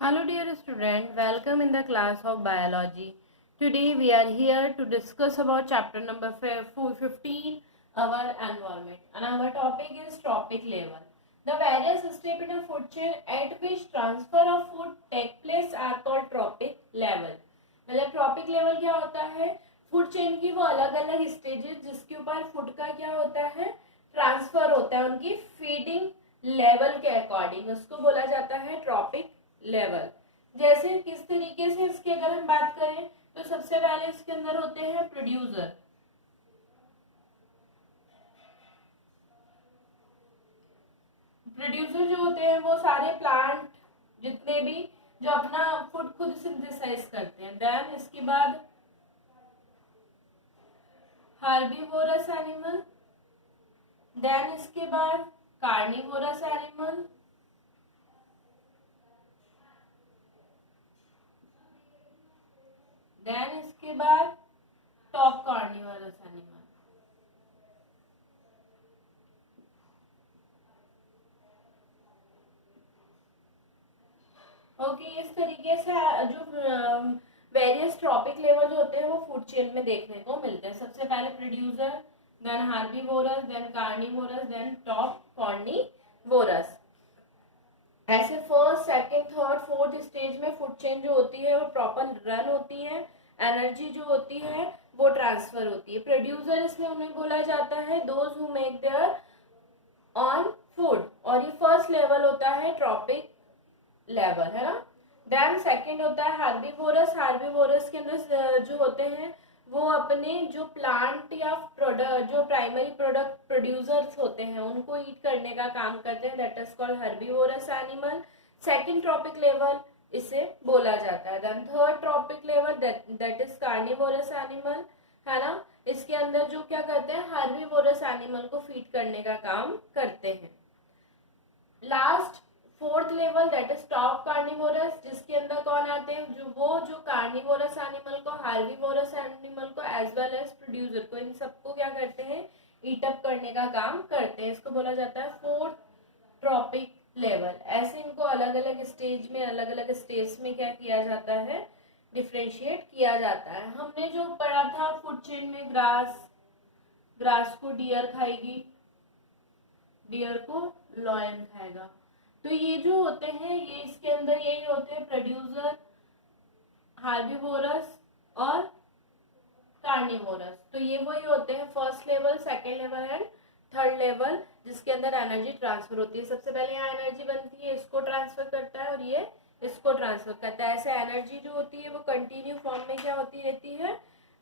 Hello dear student, welcome in the class of biology. Today we are here to discuss about chapter number 15, our environment, and our topic is trophic level. The various steps in a food chain at which transfer of food take place are called trophic level. मतलब trophic level क्या होता है? Food chain की वो अलग अलग stages जिसके ऊपर फूड का क्या होता है, ट्रांसफर होता है उनकी फीडिंग लेवल के अकॉर्डिंग, उसको बोला जाता है ट्रॉपिक लेवल। जैसे किस तरीके से इसकी अगर हम बात करें तो सबसे पहले इसके अंदर होते हैं प्रोड्यूसर। प्रोड्यूसर जो होते हैं वो सारे प्लांट जितने भी जो अपना फूड खुद सिंथेसाइज करते हैं। देन इसके बाद हार्बीवोरस एनिमल, देन इसके बाद कार्निवोरस एनिमल, देन इसके बाद टॉप कार्निवोरस एनिमल। ओके, इस तरीके से जो वेरियस ट्रॉपिक लेवल जो होते हैं वो फूड चेन में देखने को मिलते हैं। सबसे पहले producer, then herbivorous, then carnivorous, then top carnivorous. ऐसे first, second, third, fourth stage में फूड चेन जो होती है वो प्रॉपर रन होती है, एनर्जी जो होती है वो ट्रांसफर होती है। प्रोड्यूसर इसमें उन्हें बोला जाता है those who make their on food, और ये फर्स्ट लेवल होता है ट्रॉपिक लेवल, है ना। देन सेकंड होता है हार्बीवोरस। हार्बीवोरस के अंदर जो होते हैं वो अपने जो प्लांट या प्रोडक्ट जो प्राइमरी प्रोडक्ट प्रोड्यूसर्स होते हैं उनको ईट करने का काम करते हैं, that is called herbivorous animal. Second trophic level इसे बोला जाता है। Then third trophic level that is carnivorous animal, है ना। इसके अंदर जो क्या करते हैं, हर्बीवोरस एनिमल को फीड करने का काम करते हैं। Last fourth level that is top carnivorous, जिसके अंदर कौन आते हैं, जो कार्निवोरस एनिमल को, हार्बीवोरस एनिमल को एज वेल एज प्रोड्यूसर को, इन सबको क्या करते हैं, ईट अप करने का काम करते हैं। इसको बोला जाता है फोर्थ ट्रॉपिक लेवल। ऐसे इनको अलग अलग स्टेज में, अलग अलग स्टेज में क्या किया जाता है, डिफ्रेंशिएट किया जाता है। हमने जो पढ़ा था फूड चेन में, ग्रास को डियर खाएगी, डियर को लॉयन खाएगा। तो ये जो होते हैं ये इसके अंदर यही होते हैं प्रोड्यूसर, हार्बीवोरस और कार्निवोरस। तो ये वही होते हैं first level, second level and third level, जिसके अंदर एनर्जी ट्रांसफर होती है। सबसे पहले यहाँ एनर्जी बनती है, इसको ट्रांसफर करता है और ये इसको ट्रांसफर करता है। ऐसे एनर्जी जो होती है वो कंटिन्यू फॉर्म में क्या होती रहती है,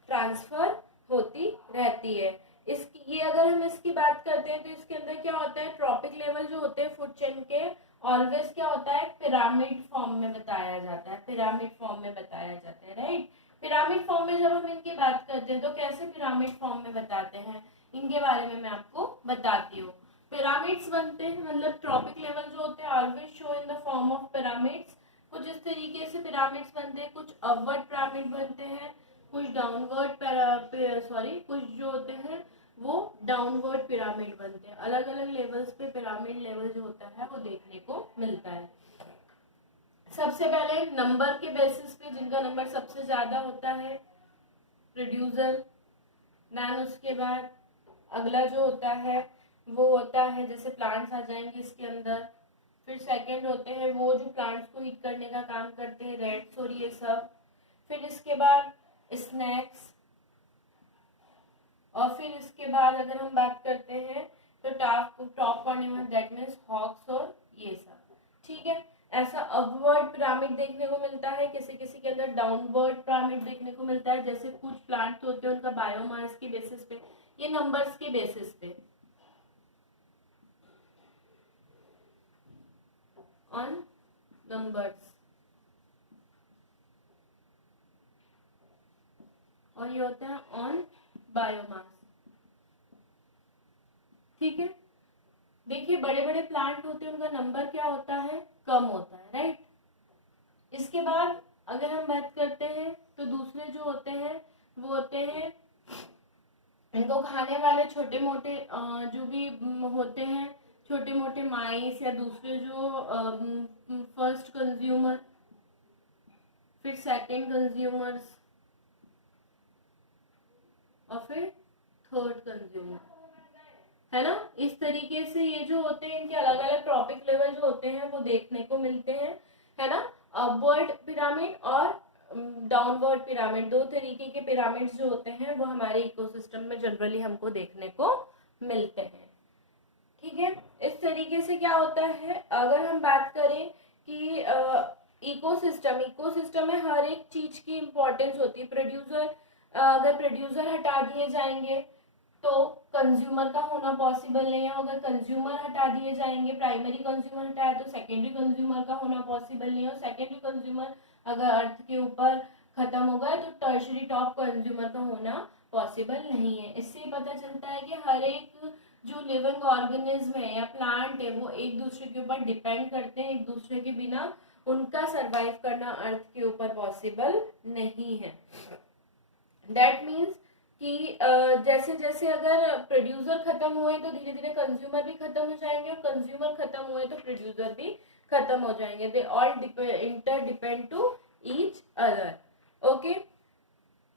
ट्रांसफर होती रहती है। इसकी ये अगर हम इसकी बात करते हैं तो इसके अंदर क्या होता है, ट्रॉपिक लेवल जो होते हैं फूड चेन के ऑलवेज क्या होता है, पिरामिड फॉर्म में बताया जाता है, पिरामिड फॉर्म में बताया जाता है, राइट। पिरामिड फॉर्म में जब हम इनकी बात करते हैं तो कैसे पिरामिड फॉर्म में बताते हैं, इनके बारे में मैं आपको बताती हूँ। पिरामिड्स बनते हैं, मतलब ट्रॉपिक लेवल जो होते हैं always show in the form of pyramids. कुछ इस तरीके से पिरामिड्स बनते हैं, कुछ अपवर्ड पिरामिड बनते हैं, कुछ डाउनवर्ड कुछ जो होते हैं वो डाउनवर्ड पिरामिड बनते हैं। अलग अलग लेवल्स पे पिरामिड लेवल जो होता है वो देखने को मिलता है। सबसे पहले नंबर के बेसिस पे जिनका नंबर सबसे ज्यादा होता है प्रोड्यूसर, देन उसके बाद अगला जो होता है वो होता है, जैसे प्लांट्स आ जाएंगे इसके अंदर। फिर सेकंड होते हैं वो जो प्लांट्स को ईट करने का काम करते हैं, रेड्स और ये सब। फिर इसके बाद स्नैक्स, और फिर इसके बाद अगर हम बात करते हैं तो top carnivorous, that means hawks और ये सब, ठीक है। ऐसा अपवर्ड पिरामिड देखने को मिलता है, किसी किसी के अंदर डाउनवर्ड पिरामिड देखने को मिलता है। जैसे कुछ प्लांट होते हैं उनका बायोमास के बेसिस पे, ये नंबर्स के बेसिस पे, ऑन नंबर्स, और ये होता है ऑन बायोमास, ठीक है। देखिए बड़े बड़े प्लांट होते हैं उनका नंबर क्या होता है, कम होता है, राइट। इसके बाद अगर हम बात करते हैं तो दूसरे जो होते हैं वो होते हैं इनको खाने वाले छोटे मोटे जो भी होते हैं, छोटे मोटे माइस या दूसरे जो फर्स्ट कंज्यूमर, फिर सेकेंड कंज्यूमर्स और फिर थर्ड कंज्यूमर, है ना। इस तरीके से ये जो होते हैं इनके अलग अलग ट्रॉपिक लेवल जो होते हैं वो देखने को मिलते हैं, है ना। अपवर्ड पिरामिड और डाउनवर्ड पिरामिड, दो तरीके के पिरामिड्स जो होते हैं वो हमारे इकोसिस्टम में जनरली हमको देखने को मिलते हैं, ठीक है। इस तरीके से क्या होता है, अगर हम बात करें कि इकोसिस्टम में हर एक चीज की इंपॉर्टेंस होती है। प्रोड्यूसर, अगर प्रोड्यूसर हटा दिए जाएंगे तो कंज्यूमर का होना पॉसिबल नहीं है। अगर कंज्यूमर हटा दिए जाएंगे, प्राइमरी कंज्यूमर हटाए तो सेकेंडरी कंज्यूमर का होना पॉसिबल नहीं है। और सेकेंडरी कंज्यूमर अगर अर्थ के ऊपर खत्म हो गए तो टर्शरी टॉप कंज्यूमर का होना पॉसिबल नहीं है। इससे पता चलता है कि हर एक जो लिविंग ऑर्गेनिज्म है या प्लांट है वो एक दूसरे के ऊपर डिपेंड करते हैं, एक दूसरे के बिना उनका सरवाइव करना अर्थ के ऊपर पॉसिबल नहीं है। दैट मीन्स कि जैसे जैसे अगर प्रोड्यूसर खत्म हुए तो धीरे धीरे कंज्यूमर भी खत्म हो जाएंगे, और कंज्यूमर खत्म हुए तो प्रोड्यूसर भी खत्म हो जाएंगे। They all inter depend to each other, okay.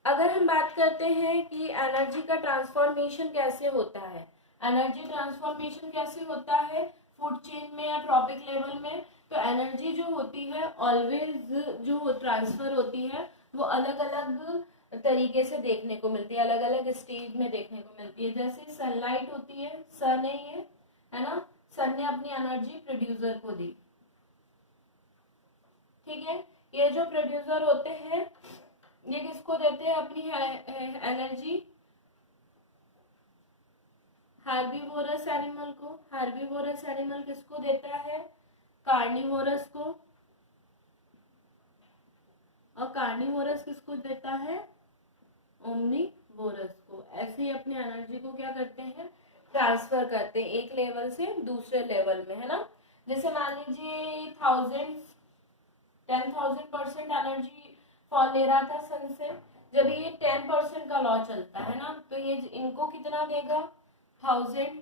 अगर हम बात करते हैं कि एनर्जी का ट्रांसफॉर्मेशन कैसे होता है, एनर्जी ट्रांसफॉर्मेशन कैसे होता है फूड चेन में या ट्रॉपिक लेवल में, तो एनर्जी जो होती है ऑलवेज जो ट्रांसफर होती है वो अलग अलग तरीके से देखने को मिलती है, अलग अलग स्टेज में देखने को मिलती है। जैसे सनलाइट होती है, सन है ये, है ना, सन ने अपनी एनर्जी प्रोड्यूसर को दी, ठीक है। ये जो प्रोड्यूसर होते हैं ये किसको देते हैं अपनी एनर्जी, हार्बीवोरस एनिमल को। हार्बीवोरस एनिमल किसको देता है, कार्निवोरस को, और कार्निवोरस किसको देता है, ओमनीवोरस को। ऐसे ही अपनी एनर्जी को क्या करते हैं, ट्रांसफर करते हैं एक लेवल से दूसरे लेवल में, है ना। जैसे मान लीजिए 10,000% एनर्जी फॉल ले रहा था सन से, जब ये 10% का लॉ चलता है ना तो ये इनको कितना देगा, 1000,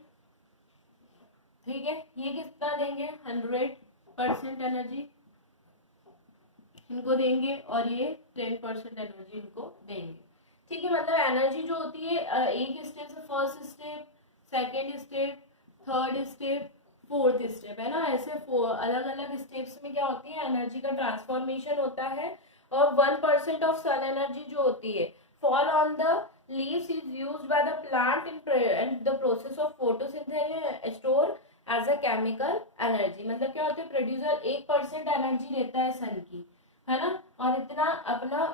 ठीक है। ये कितना देंगे, 100% एनर्जी इनको देंगे, और ये 10% एनर्जी इनको देंगे, ठीक है। मतलब एनर्जी जो होती है एक स्टेप से, first step, second step, third step, fourth step, है ना। ऐसे अलग अलग स्टेप्स में क्या होती है, एनर्जी का ट्रांसफॉर्मेशन होता है। और 1% ऑफ सन एनर्जी जो होती है fall on the leaves is used by the plant in the process of photosynthesis store as a chemical energy. मतलब क्या होता है, प्रोड्यूसर 1% एनर्जी लेता है सन की, है ना, और इतना अपना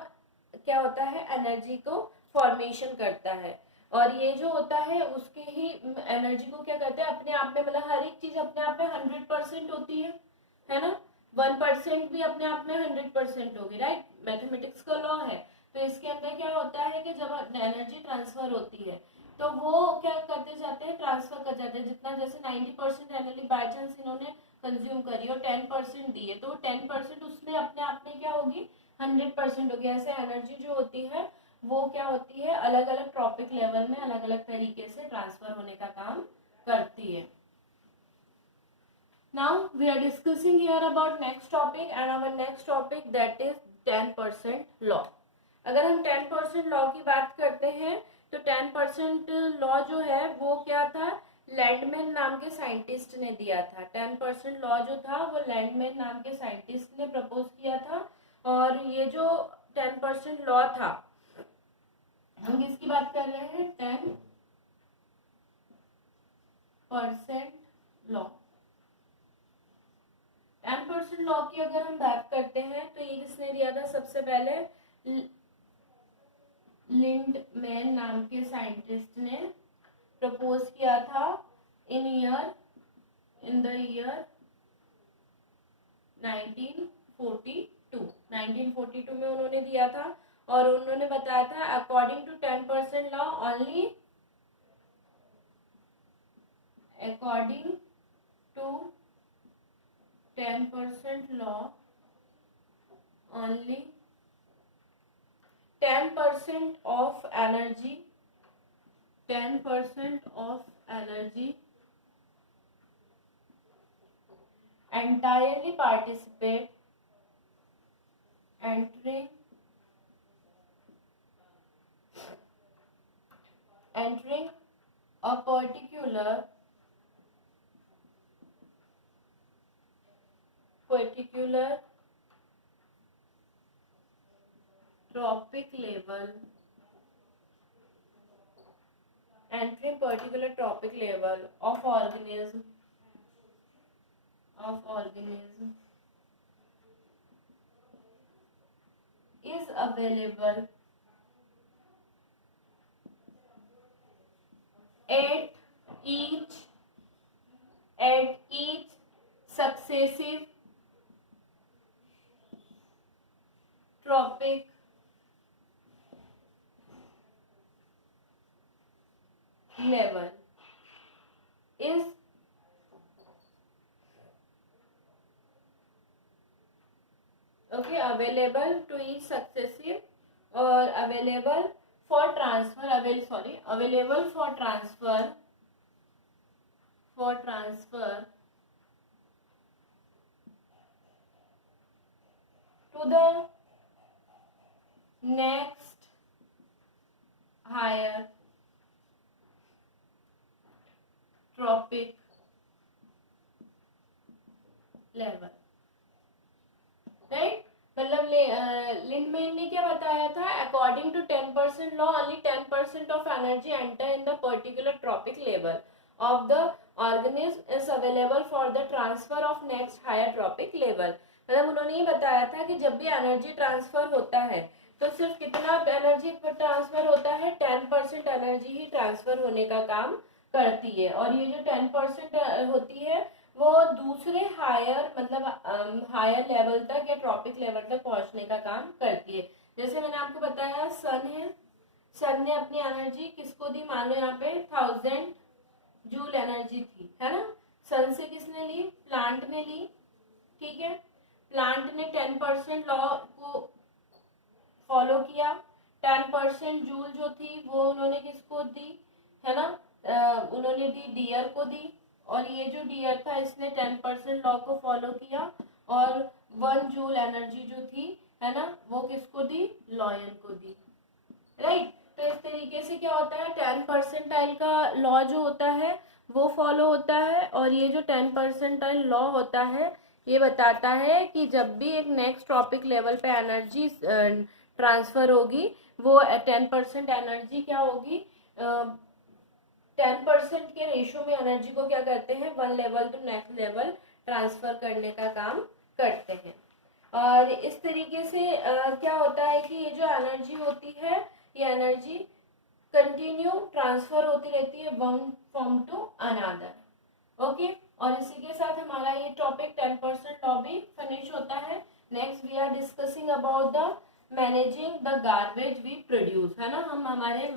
क्या होता है एनर्जी को फॉर्मेशन करता है। और ये जो होता है उसके ही एनर्जी को क्या करते हैं अपने आप में, मतलब हर एक चीज अपने आप में 100% होती है ना। 1% भी अपने आप में 100% होगी, राइट, मैथमेटिक्स का लॉ है। तो इसके अंदर क्या होता है कि जब एनर्जी ट्रांसफर होती है तो वो क्या करते जाते हैं, ट्रांसफर कर जाते हैं। जितना जैसे 90% एनर्जी बाई चांस इन्होंने कंज्यूम करी और 10% दी है तो 10% उसमें अपने आप में क्या होगी, 100% होगी। ऐसे एनर्जी जो होती है वो क्या होती है, अलग अलग ट्रॉपिक लेवल में अलग अलग तरीके से ट्रांसफर होने का काम करती है। Now we are discussing here about next topic, and our next topic that is 10% law. अगर हम 10% लॉ की बात करते हैं तो 10% लॉ जो है वो क्या था, लैंडमैन नाम के साइंटिस्ट ने दिया था। 10% लॉ जो था वो लैंडमैन नाम के साइंटिस्ट ने प्रपोज किया था। और ये जो 10% लॉ था, हम किसकी बात कर रहे हैं, 10% लॉ। 10% लॉ की अगर हम बात करते हैं तो ये किसने दिया था, सबसे पहले लिंडमैन नाम के साइंटिस्ट ने प्रपोज किया था इन द ईयर 1942 में उन्होंने दिया था। और उन्होंने बताया था according to 10% law only, according to 10% law only 10% of energy entirely entering a particular trophic level, entering particular trophic level of organism is available at each successive trophic level is available to each successive or available for transfer available for transfer to the next higher trophic level, right. मतलब Lindeman ने क्या बताया था, according to 10% law only 10% of energy enter in the particular trophic level of the organism is available for the transfer of next higher trophic level. मतलब उन्होंने ये बताया था कि जब भी एनर्जी ट्रांसफर होता है तो सिर्फ कितना एनर्जी ट्रांसफर होता है, 10% एनर्जी ही ट्रांसफर होने का काम करती है। और ये जो 10% होती है वो दूसरे हायर मतलब हायर लेवल तक या ट्रॉपिक लेवल तक पहुंचने का काम करती है। जैसे मैंने आपको बताया सन है, सन ने अपनी एनर्जी किसको दी, मान लो यहाँ पे 1000 जूल एनर्जी थी, है ना। सन से किसने ली, प्लांट ने ली, ठीक है। प्लांट ने 10% लॉ को फॉलो किया, 10% जूल जो थी वो उन्होंने किसको दी, है ना, उन्होंने दी डियर को दी। और ये जो डियर था इसने 10% लॉ को फॉलो किया और 1 जूल एनर्जी जो थी, है ना, वो किसको दी, लॉयन को दी, राइट। तो इस तरीके से क्या होता है, 10% का लॉ जो होता है वो फॉलो होता है। और ये जो 10% लॉ होता है ये बताता है कि जब भी एक नेक्स्ट टॉपिक लेवल पे एनर्जी ट्रांसफर होगी वो 10% एनर्जी क्या होगी, 10% के रेशो में एनर्जी को क्या करते हैं, 1 level to next level transfer करने का काम करते हैं। और इस तरीके से क्या होता है कि ये जो एनर्जी होती है ये एनर्जी कंटिन्यू ट्रांसफर होती रहती है one form to another, okay. और इसी के साथ हमारा ये टॉपिक 10% लॉ भी फिनिश होता है। Next we are discussing about the managing the garbage we produce, है ना। हम हमारे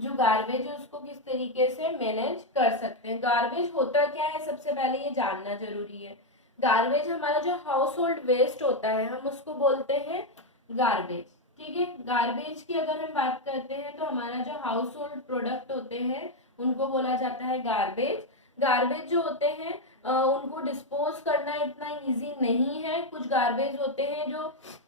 जो गार्बेज है उसको किस तरीके से मैनेज कर सकते हैं। गार्बेज होता क्या है, सबसे पहले ये जानना जरूरी है। गार्बेज हमारा जो हाउस होल्ड वेस्ट होता है हम उसको बोलते हैं गार्बेज, ठीक है। गार्बेज की अगर हम बात करते हैं तो हमारा जो हाउस होल्ड प्रोडक्ट होते हैं उनको बोला जाता है गार्बेज। गार्बेज जो होते हैं उनको डिस्पोज करना इतना इजी नहीं है। कुछ गार्बेज होते हैं जो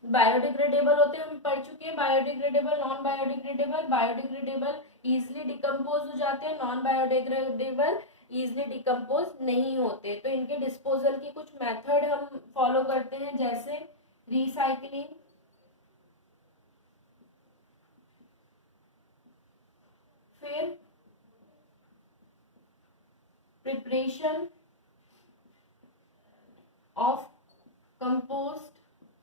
बायोडिग्रेडेबल होते हैं, हम पढ़ चुके हैं biodegradable, non biodegradable. Biodegradable easily decompose हो जाते हैं, नॉन बायोडिग्रेडेबल इजिली डिकम्पोज नहीं होते। तो इनके डिस्पोजल की कुछ मेथड हम फॉलो करते हैं, जैसे रिसाइकलिंग, फिर प्रिपरेशन ऑफ कंपोस्ट,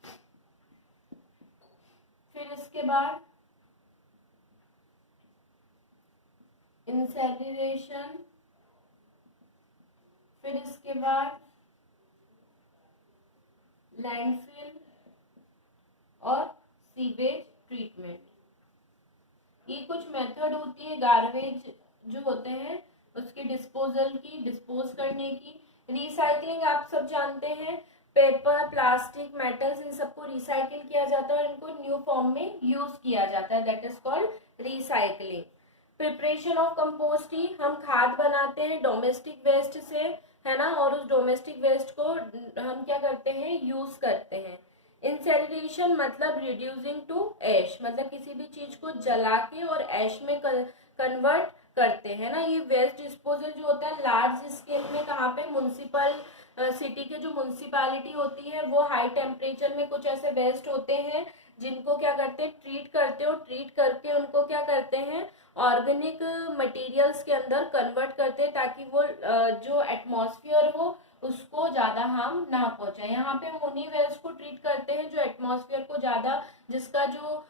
फिर इसके बाद इंसेरिनेशन, फिर इसके बाद लैंडफिल और सीवेज ट्रीटमेंट। ये कुछ मेथड होती है गार्बेज जो होते हैं उसके डिस्पोजल की, डिस्पोज करने की। रिसाइकलिंग आप सब जानते हैं, पेपर, प्लास्टिक, मेटल्स इन सबको रिसाइकिल किया जाता है और इनको न्यू फॉर्म में यूज किया जाता है, that is called recycling. Preparation of compost ही हम खाद बनाते हैं डोमेस्टिक वेस्ट से, है ना, और उस डोमेस्टिक वेस्ट को हम क्या करते हैं, यूज करते हैं। इंसेरिनेशन इंसिनरेशन मतलब रिड्यूसिंग टू ऐश, मतलब किसी भी चीज को जला के और ऐश में कन्वर्ट करते हैं ना। ये वेस्ट डिस्पोजल जो होता है लार्ज स्केल में कहाँ पे, म्युनिसिपल सिटी के जो म्युनिसिपैलिटी होती है वो हाई टेम्परेचर में कुछ ऐसे वेस्ट होते हैं जिनको क्या करते हैं, ट्रीट करते हो, ट्रीट करके उनको क्या करते हैं, ऑर्गेनिक मटेरियल्स के अंदर कन्वर्ट करते हैं ताकि वो जो एटमॉस्फेयर हो उसको ज्यादा हार्म ना पहुंचाए। यहाँ पे हम उन्हीं वेस्ट को ट्रीट करते हैं जो एटमॉस्फेयर को ज्यादा, जिसका जो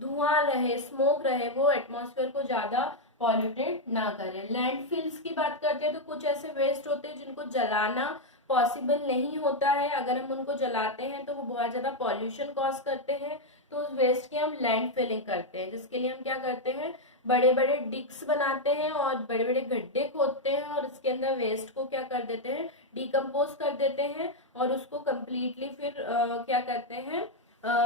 धुआं रहे, स्मोक रहे, वो एटमॉस्फेयर को ज्यादा पॉल्यूटेड ना करे। लैंडफिल्स की बात करते हैं तो कुछ ऐसे वेस्ट होते हैं जिनको जलाना पॉसिबल नहीं होता है, अगर हम उनको जलाते हैं तो वो बहुत ज्यादा पॉल्यूशन कॉज करते हैं, तो उस वेस्ट की हम लैंड फिलिंग करते हैं, जिसके लिए हम क्या करते हैं, बड़े बड़े डिक्स बनाते हैं और बड़े बड़े गड्ढे खोदते हैं और इसके अंदर वेस्ट को क्या कर देते हैं, डिकम्पोज कर देते हैं और उसको कम्प्लीटली फिर क्या करते हैं,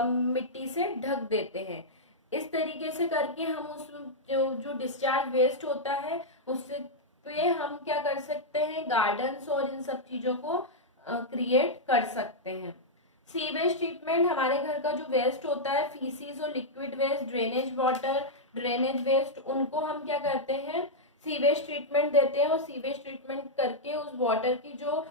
मिट्टी से ढक देते हैं। इस तरीके से करके हम उस जो डिस्चार्ज वेस्ट होता है उससे पे हम क्या कर सकते हैं, गार्डन्स और इन सब चीजों को क्रिएट कर सकते हैं। सीवेज ट्रीटमेंट, हमारे घर का जो वेस्ट होता है, फीसीज और liquid waste, drainage water, drainage waste, उनको हम क्या करते हैं, सीवेज ट्रीटमेंट देते हैं और सीवेज ट्रीटमेंट करके उस वाटर की जो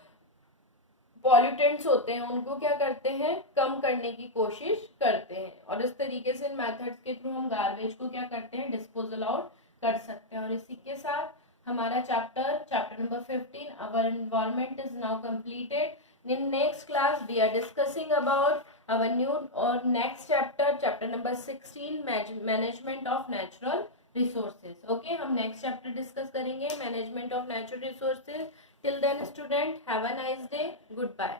पॉल्यूटेंट्स होते हैं उनको क्या करते हैं, कम करने की कोशिश करते हैं। और इस तरीके से मेथड्स के थ्रू हम गार्बेज को क्या करते हैं, डिस्पोजल आउट कर सकते हैं। और इसी के साथ हमारा chapter number 15 our environment is now completed. In next class we are discussing about our new और next chapter number 16 management of natural resources. Okay, हम नेक्स्ट चैप्टर डिस्कस करेंगे management of natural resources. Till then student, have a nice day. Goodbye.